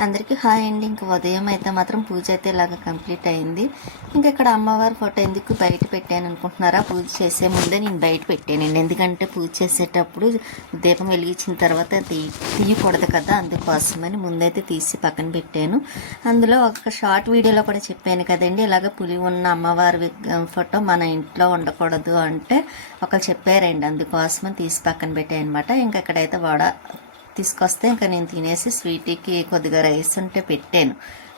అందరికీ హాయ్ అండి. ఇంక ఉదయం అయితే మాత్రం పూజ అయితే ఇలాగ కంప్లీట్ అయింది. ఇంక ఇక్కడ అమ్మవారి ఫోటో ఎందుకు బయట పెట్టాను అనుకుంటున్నారా? పూజ చేసే ముందే నేను బయట పెట్టానండి. ఎందుకంటే పూజ చేసేటప్పుడు దీపం వెలిగించిన తర్వాత తీ తీయకూడదు కదా అందుకోసమని ముందైతే తీసి పక్కన పెట్టాను. అందులో ఒక షార్ట్ వీడియోలో కూడా చెప్పాను కదండి ఇలాగ పులి ఉన్న అమ్మవారి ఫోటో మన ఇంట్లో ఉండకూడదు అంటే ఒకరు చెప్పారండి అందుకోసమని తీసి పక్కన పెట్టాను అనమాట ఇంకా ఇక్కడైతే వడ తీసుకొస్తే ఇంకా నేను తినేసి స్వీట్కి కొద్దిగా రైస్ ఉంటే పెట్టాను.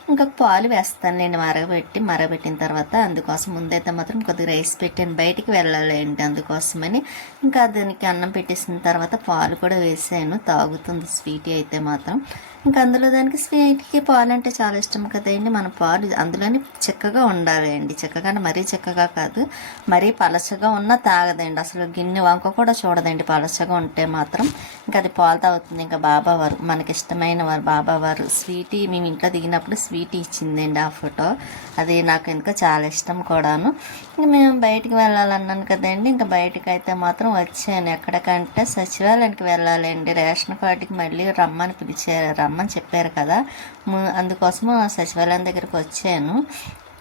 ఇంకా పాలు వేస్తాను నేను మరగబెట్టి మరగబెట్టిన తర్వాత అందుకోసం ముందైతే మాత్రం కొద్దిగా రైస్ పెట్టాను బయటికి వెళ్ళాలి ఏంటి అందుకోసమని. ఇంకా దానికి అన్నం పెట్టేసిన తర్వాత పాలు కూడా వేసాను తాగుతుంది స్వీట్ అయితే మాత్రం. ఇంకా అందులో దానికి స్వీట్కి పాలు అంటే చాలా ఇష్టం కదండి మన పాలు అందులోని చిక్కగా ఉండాలండి. అండి చిక్కగా అంటే మరీ చిక్కగా కాదు మరీ పలచగా ఉన్నా తాగదండి. అసలు గిన్నె వంక కూడా చూడదండి పలచగా ఉంటే మాత్రం. ఇంకా అది పాలు తాగుతుంది ఇంకా బాబా వారు మనకి ఇష్టమైన వారు బాబా వారు స్వీటీ మేము ఇంట్లో దిగినప్పుడు స్వీట్ ఇచ్చిందండి ఆ ఫోటో. అది నాకు ఎందుకో చాలా ఇష్టం కూడాను. ఇంకా మేము బయటికి వెళ్ళాలన్నాను కదండి. ఇంకా బయటికి అయితే మాత్రం వచ్చాను. ఎక్కడికంటే సచివాలయానికి వెళ్ళాలండి. రేషన్ కార్డుకి మళ్ళీ రమ్మని పిలిచారు. రమ్మని చెప్పారు కదా. అందుకోసం సచివాలయం దగ్గరికి వచ్చాను.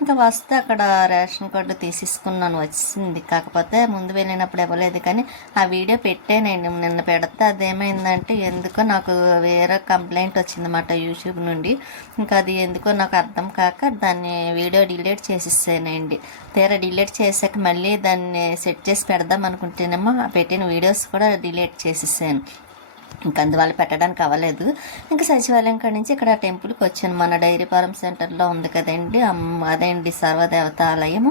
ఇంకా వస్తే అక్కడ రేషన్ కార్డు తీసేసుకున్నాను వచ్చింది. కాకపోతే ముందు వెళ్ళినప్పుడు ఇవ్వలేదు కానీ ఆ వీడియో పెట్టానండి నిన్న పెడితే అదేమైందంటే ఎందుకో నాకు వేరే కంప్లైంట్ వచ్చిందన్నమాట యూట్యూబ్ నుండి. ఇంకా అది ఎందుకో నాకు అర్థం కాక దాన్ని వీడియో డిలీట్ చేసేసానండి. తీరా డిలీట్ చేశాక మళ్ళీ దాన్ని సెట్ చేసి పెడదాం అనుకుంటేనేమో ఆ పెట్టిన వీడియోస్ కూడా డిలీట్ చేసేసాను. ఇంకా అందువల్ల పెట్టడానికి అవ్వలేదు. ఇంకా సచివాలయం కాడి నుంచి ఇక్కడ టెంపుల్కి వచ్చాను. మన డైరీ ఫారం సెంటర్లో ఉంది కదండి. అదేండి అదేంటి సర్వదేవత ఆలయం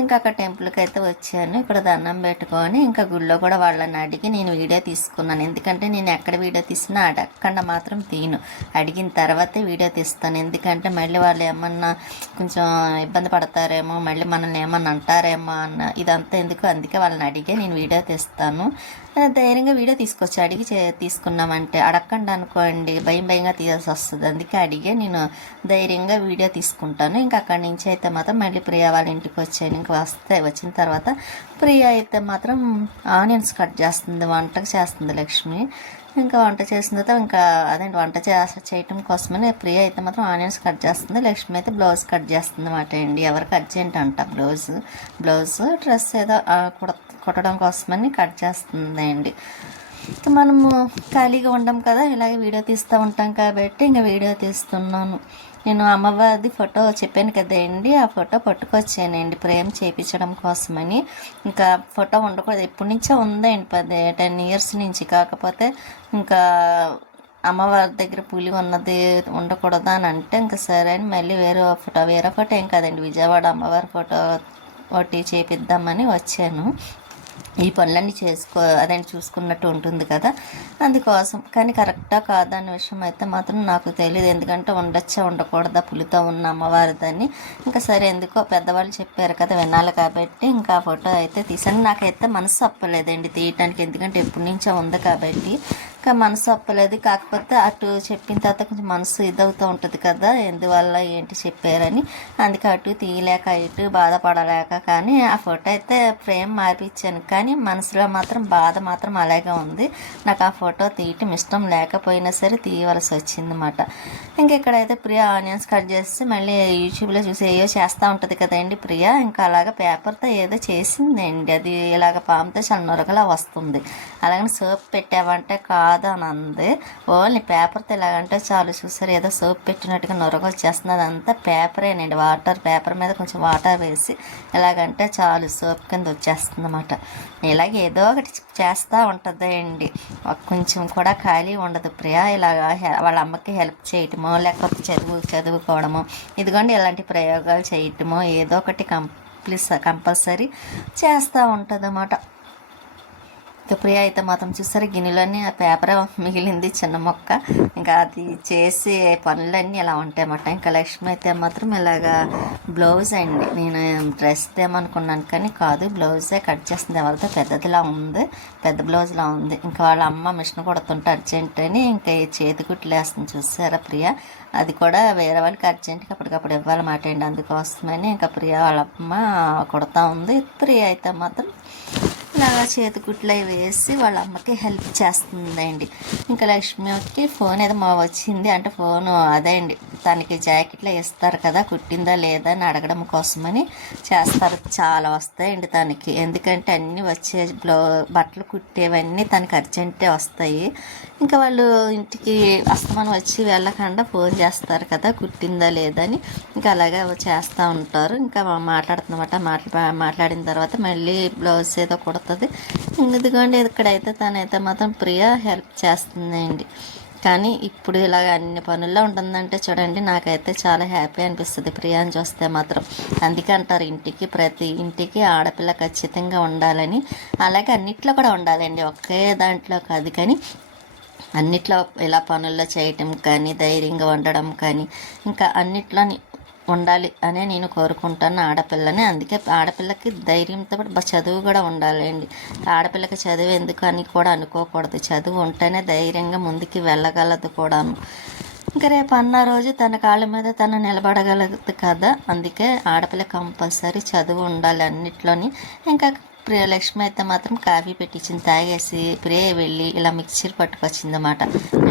ఇంకా అక్కడ టెంపుల్కి అయితే వచ్చాను. ఇక్కడ దండం పెట్టుకొని ఇంకా గుళ్ళో కూడా వాళ్ళని అడిగి నేను వీడియో తీసుకున్నాను. ఎందుకంటే నేను ఎక్కడ వీడియో తీసినా అడగకుండా మాత్రం తీను అడిగిన తర్వాతే వీడియో తీస్తాను. ఎందుకంటే మళ్ళీ వాళ్ళు ఏమన్నా కొంచెం ఇబ్బంది పడతారేమో మళ్ళీ మనల్ని ఏమన్నా అంటారేమో అన్న ఇదంతా ఎందుకు? అందుకే వాళ్ళని అడిగే నేను వీడియో తీస్తాను. ధైర్యంగా వీడియో తీసుకొచ్చి అడిగి చే తీసుకున్నామంటే అడగకుండా అనుకోండి భయం భయంగా తీయాల్సి వస్తుంది. అందుకే అడిగే నేను ధైర్యంగా వీడియో తీసుకుంటాను. ఇంకా అక్కడి నుంచి అయితే మాత్రం మళ్ళీ ప్రియా వాళ్ళ ఇంటికి వచ్చాను. ఇంకా వస్తే వచ్చిన తర్వాత ప్రియా అయితే మాత్రం ఆనియన్స్ కట్ చేస్తుంది వంటకు చేస్తుంది లక్ష్మి. ఇంకా వంట చేసిన తర్వాత ఇంకా అదేంటి వంట చే చేయటం కోసమని ప్రియ అయితే మాత్రం ఆనియన్స్ కట్ చేస్తుంది లక్ష్మి అయితే బ్లౌజ్ కట్ చేస్తుంది అన్నమాట అండి. కట్ చేంట అంట బ్లౌజ్ బ్లౌజ్ డ్రెస్ ఏదో కుడ- కుట్టడం కోసమని కట్ చేస్తుందండి మనము ఖాళీగా ఉండం కదా ఇలాగే వీడియో తీస్తూ ఉంటాం కాబట్టి ఇంకా వీడియో తీస్తున్నాను. నేను అమ్మవారిది ఫోటో చెప్పాను కదండి. ఆ ఫోటో పట్టుకొచ్చానండి ప్రేమ చేయించడం కోసమని. ఇంకా ఫోటో ఉండకూడదు. ఎప్పటి నుంచో ఉందండి. పది టెన్ ఇయర్స్ నుంచి కాకపోతే ఇంకా అమ్మవారి దగ్గర పులి ఉన్నది ఉండకూడదు అని అంటే ఇంకా సరే అని మళ్ళీ వేరే ఫోటో వేరే ఫోటో ఏం కాదండి. విజయవాడ అమ్మవారి ఫోటో ఒకటి చేపిద్దామని వచ్చాను. ఈ పనులన్నీ చేసుకో అదని చూసుకున్నట్టు ఉంటుంది కదా. అందుకోసం. కానీ కరెక్టా కాదా అనే విషయం అయితే మాత్రం నాకు తెలియదు ఎందుకంటే ఉండొచ్చా ఉండకూడదా పులితో ఉన్న అమ్మవారిదని. ఇంకా సరే ఎందుకో పెద్దవాళ్ళు చెప్పారు కదా వినాలి కాబట్టి ఇంకా ఆ ఫోటో అయితే తీసాను నాకైతే మనసు అప్పలేదండి తీయటానికి. ఎందుకంటే ఎప్పటి నుంచో ఉంది కాబట్టి. ఇంకా మనసు అప్పలేదు. కాకపోతే అటు చెప్పిన తర్వాత కొంచెం మనసు ఇదవుతూ ఉంటుంది కదా ఎందువల్ల ఏంటి చెప్పారని. అందుకే అటు తీయలేక ఇటు బాధపడలేక కానీ ఆ ఫోటో అయితే ఫ్రేమ్ మార్పించాను. కానీ మనసులో మాత్రం బాధ మాత్రం అలాగే ఉంది. నాకు ఆ ఫోటో తీయటం ఇష్టం లేకపోయినా సరే తీయవలసి వచ్చిందన్నమాట. ఇంకా ఇక్కడైతే ప్రియా ఆనియన్స్ కట్ చేసి మళ్ళీ యూట్యూబ్లో చూసి ఏయో చేస్తూ ఉంటుంది కదండి ప్రియ. ఇంకా అలాగ పేపర్తో ఏదో చేసిందండి. అది ఇలాగ పాముతో చాలా నొరగలా వస్తుంది. అలాగని సోప్ పెట్టావంటే కాదు. అని అంది ఓన్లీ పేపర్తో ఇలాగంటే చాలు చూసారు ఏదో సోప్ పెట్టినట్టుగా నొరగ వచ్చేస్తుంది అదంతా పేపరేనండి వాటర్ పేపర్ మీద కొంచెం వాటర్ వేసి ఎలాగంటే చాలు సోప్ కింద వచ్చేస్తుంది అన్నమాట ఇలాగ ఏదో ఒకటి చేస్తూ ఉంటుంది అండి. కొంచెం కూడా ఖాళీ ఉండదు. ప్రియా ఇలాగ వాళ్ళ అమ్మకి హెల్ప్ చేయటమో లేకపోతే చదువు చదువుకోవడమో ఇదిగోండి ఇలాంటి ప్రయోగాలు చేయటమో ఏదో ఒకటి కంప్లీస్ కంపల్సరీ చేస్తూ ఉంటుంది అన్నమాట ఇంకా ప్రియ అయితే మాత్రం చూసారు గిన్నెలోని ఆ పేపర్ మిగిలింది చిన్న మొక్క. ఇంకా అది చేసే పనులన్నీ ఇలా ఉంటాయన్నమాట ఇంకా లక్ష్మి అయితే మాత్రం ఇలాగా బ్లౌజ్ అండి. నేను డ్రెస్ తేమనుకున్నాను కానీ కాదు బ్లౌజే కట్ చేస్తుంది. ఎవరితో పెద్దదిలా ఉంది పెద్ద బ్లౌజ్లా ఉంది. ఇంకా వాళ్ళ అమ్మ మిషన్ కుడుతుంటే అర్జెంట్ అని ఇంకా చేతి కుట్లేస్తుంది చూసారా ప్రియ? అది కూడా వేరే వాళ్ళకి అర్జెంట్గా అప్పటికప్పుడు ఇవ్వాలన్నమాట అండి. అందుకోసమని ఇంకా ప్రియ వాళ్ళ అమ్మ కుడతా ఉంది. ప్రియ అయితే మాత్రం ఇలాగ చేతికుట్లు అవి వేసి వాళ్ళ అమ్మకి హెల్ప్ చేస్తుందండి. ఇంకా లక్ష్మి వచ్చి ఫోన్ ఏదో మా వచ్చింది అంటే ఫోన్ అదే అండి. తనకి జాకెట్లో ఇస్తారు కదా కుట్టిందా లేదా అని అడగడం కోసమని చేస్తారు. చాలా వస్తాయండి తనకి. ఎందుకంటే అన్నీ వచ్చే బ్లౌ బట్టలు కుట్టేవన్నీ తనకి అర్జెంటే వస్తాయి. ఇంకా వాళ్ళు ఇంటికి అస్తమానం వచ్చి వెళ్ళకుండా ఫోన్ చేస్తారు కదా కుట్టిందా లేదా అని. ఇంకా అలాగే చేస్తూ ఉంటారు. ఇంకా మాట్లాడుతున్నమాట. మాట్లా మాట్లాడిన తర్వాత మళ్ళీ బ్లౌజ్ ఏదో వస్తుంది ఇదిగోండి ఇక్కడైతే తనైతే మాత్రం ప్రియ హెల్ప్ చేస్తుందండి. కానీ ఇప్పుడు ఇలాగ అన్ని పనుల్లో ఉంటుందంటే చూడండి నాకైతే చాలా హ్యాపీ అనిపిస్తుంది ప్రియాని చూస్తే మాత్రం. అందుకే అంటారు ఇంటికి ప్రతి ఇంటికి ఆడపిల్ల ఖచ్చితంగా ఉండాలని. అలాగే అన్నిట్లో కూడా ఉండాలండి ఒకే దాంట్లో కాదు. కానీ అన్నిట్లో ఇలా పనుల్లో చేయటం కానీ ధైర్యంగా ఉండడం కానీ ఇంకా అన్నిట్లోని ఉండాలి అనే నేను కోరుకుంటాను ఆడపిల్లని. అందుకే ఆడపిల్లకి ధైర్యంతో పాటు చదువు కూడా ఉండాలండి. ఆడపిల్లకి చదువు ఎందుకు అని కూడా అనుకోకూడదు. చదువు ఉంటేనే ధైర్యంగా ముందుకు వెళ్ళగలదు కూడాను. ఇంకా రేపు అన్న రోజు తన కాళ్ళ మీద తను నిలబడగలదు కదా. అందుకే ఆడపిల్ల కంపల్సరీ చదువు ఉండాలి అన్నిట్లోని. ఇంకా ప్రియలక్ష్మి అయితే మాత్రం కాఫీ పెట్టించింది తాగేసి ప్రియ వెళ్ళి ఇలా మిక్చర్ పట్టుకొచ్చిందన్నమాట.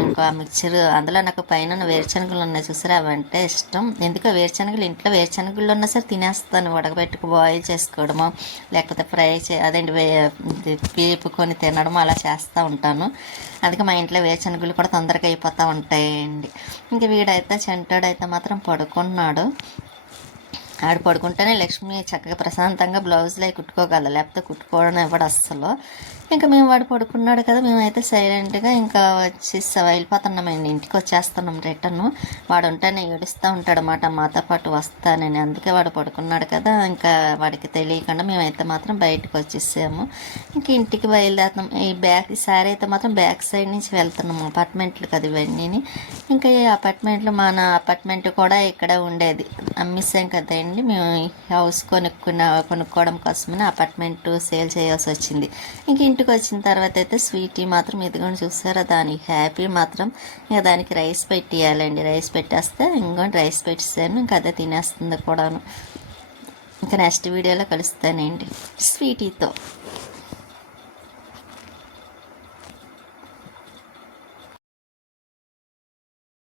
ఇంకో ఆ మిక్చర్ అందులో నాకు పైన వేరుశనగలు ఉన్నాయి చూసారా? అవంటే ఇష్టం. ఎందుకో వేరుశనగలు ఇంట్లో వేరుశనగలు ఉన్నా సరే తినేస్తాను. ఉడకబెట్టుకు బాయిల్ చేసుకోవడము లేకపోతే ఫ్రై చే అదేంటి వే వేపుకొని తినడం అలా చేస్తూ ఉంటాను. అందుకే మా ఇంట్లో వేరుశనగలు కూడా తొందరగా అయిపోతూ ఉంటాయండి. ఇంకా వీడైతే చెంటాడైతే మాత్రం పడుకున్నాడు. ఆడు పడుకుంటేనే లక్ష్మి చక్కగా ప్రశాంతంగా బ్లౌజ్లు అవి కుట్టుకోగలరు. లేకపోతే కుట్టుకోవడం ఇవ్వడు అస్సలు. ఇంకా మేము వాడు పడుకున్నాడు కదా మేమైతే సైలెంట్గా ఇంకా వచ్చేసి వెళ్ళిపోతున్నామండి ఇంటికి వచ్చేస్తున్నాం రిటర్న్. వాడు ఉంటేనే ఏడుస్తూ ఉంటాడు అన్నమాట మాతో పాటు వస్తానని. అందుకే వాడు పడుకున్నాడు కదా ఇంకా వాడికి తెలియకుండా మేమైతే మాత్రం బయటకు వచ్చేసాము. ఇంక ఇంటికి బయలుదేరుతున్నాం. ఈ బ్యాక్ ఈ సారీ అయితే మాత్రం బ్యాక్ సైడ్ నుంచి వెళ్తున్నాము అపార్ట్మెంట్లు కదా ఇవన్నీ ఇంకా ఈ అపార్ట్మెంట్లు మన అపార్ట్మెంట్ కూడా ఇక్కడ ఉండేది. అమ్మేసాం కదండి మేము హౌస్ కొనుక్కున్న కొనుక్కోవడం కోసమని అపార్ట్మెంట్ సేల్ చేయాల్సి వచ్చింది. ఇంక ఇంటికి వచ్చిన తర్వాత అయితే స్వీటీ మాత్రం ఇదిగోండి చూసారా దాని హ్యాపీ మాత్రం ఇంకా దానికి రైస్ పెట్టియాలండి. రైస్ పెట్టేస్తే ఇంకోటి రైస్ పెట్టేసాను. ఇంకా అదే తినేస్తుంది కూడాను. ఇంకా నెక్స్ట్ వీడియోలో కలుస్తానండి. స్వీటీతో